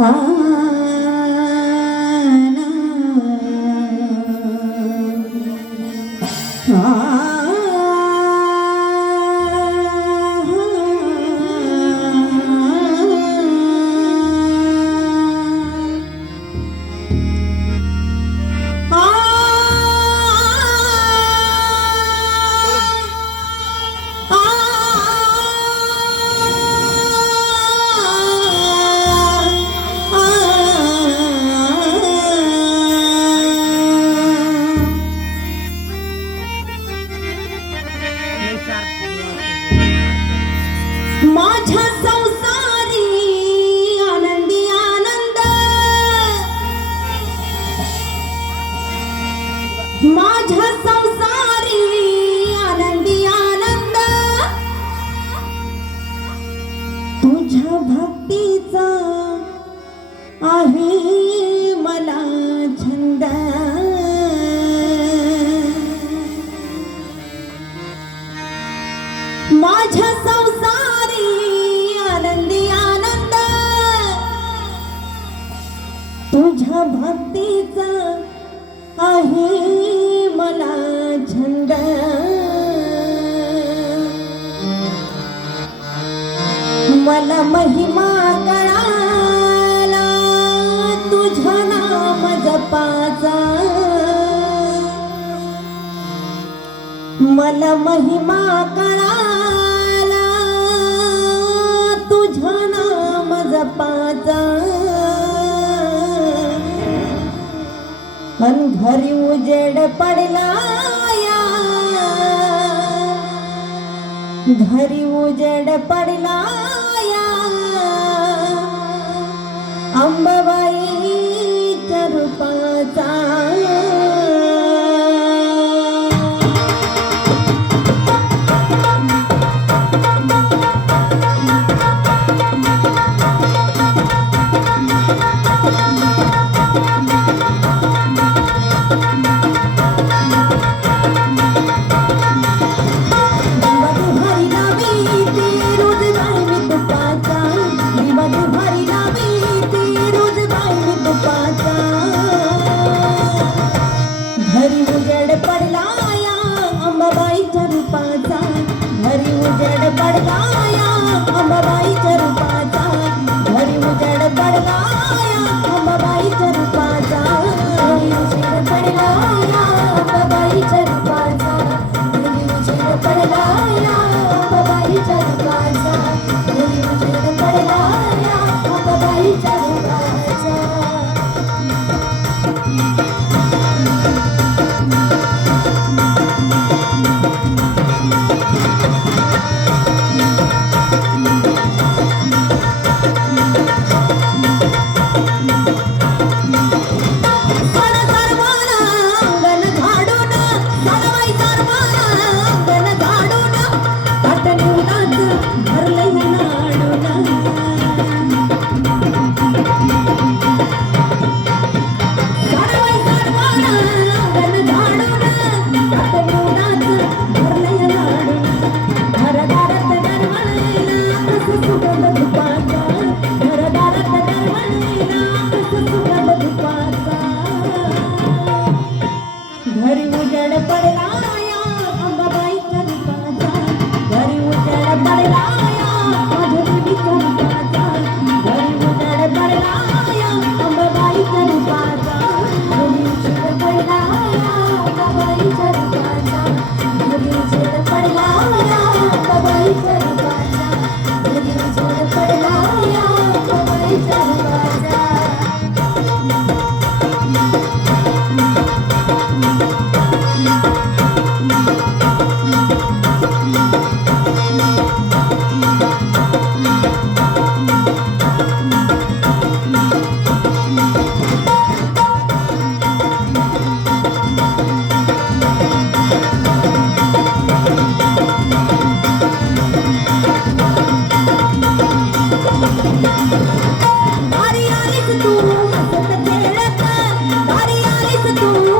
Ah. मला महिमा कळाला. तुझ्या नाम जपाचा. पण घरी उजेड पडला या. घरी उजेड पडला अंबाबाई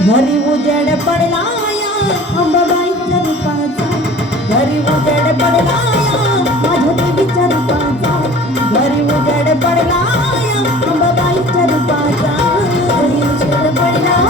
घरी उजेड पडला अंबाबाईच्या रूपाचा. घरी उजेड पडला माझ्या देवीच्या रूपाचा. घरी उजेड पडला अंबाबाईच्या रूपाचा. घरी उजेड पडला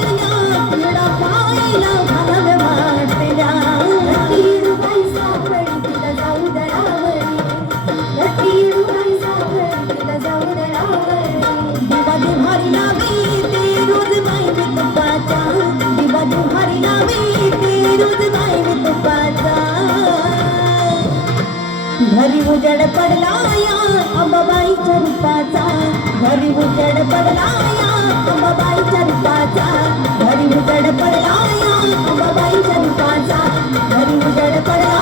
उजड पडला या अंबाबाईच्या रूपाचा घरी उजड पडला या अंबाबाईच्या रूपाचा घरी उजड पडला या अंबाबाईच्या रूपाचा घरी उजड पडला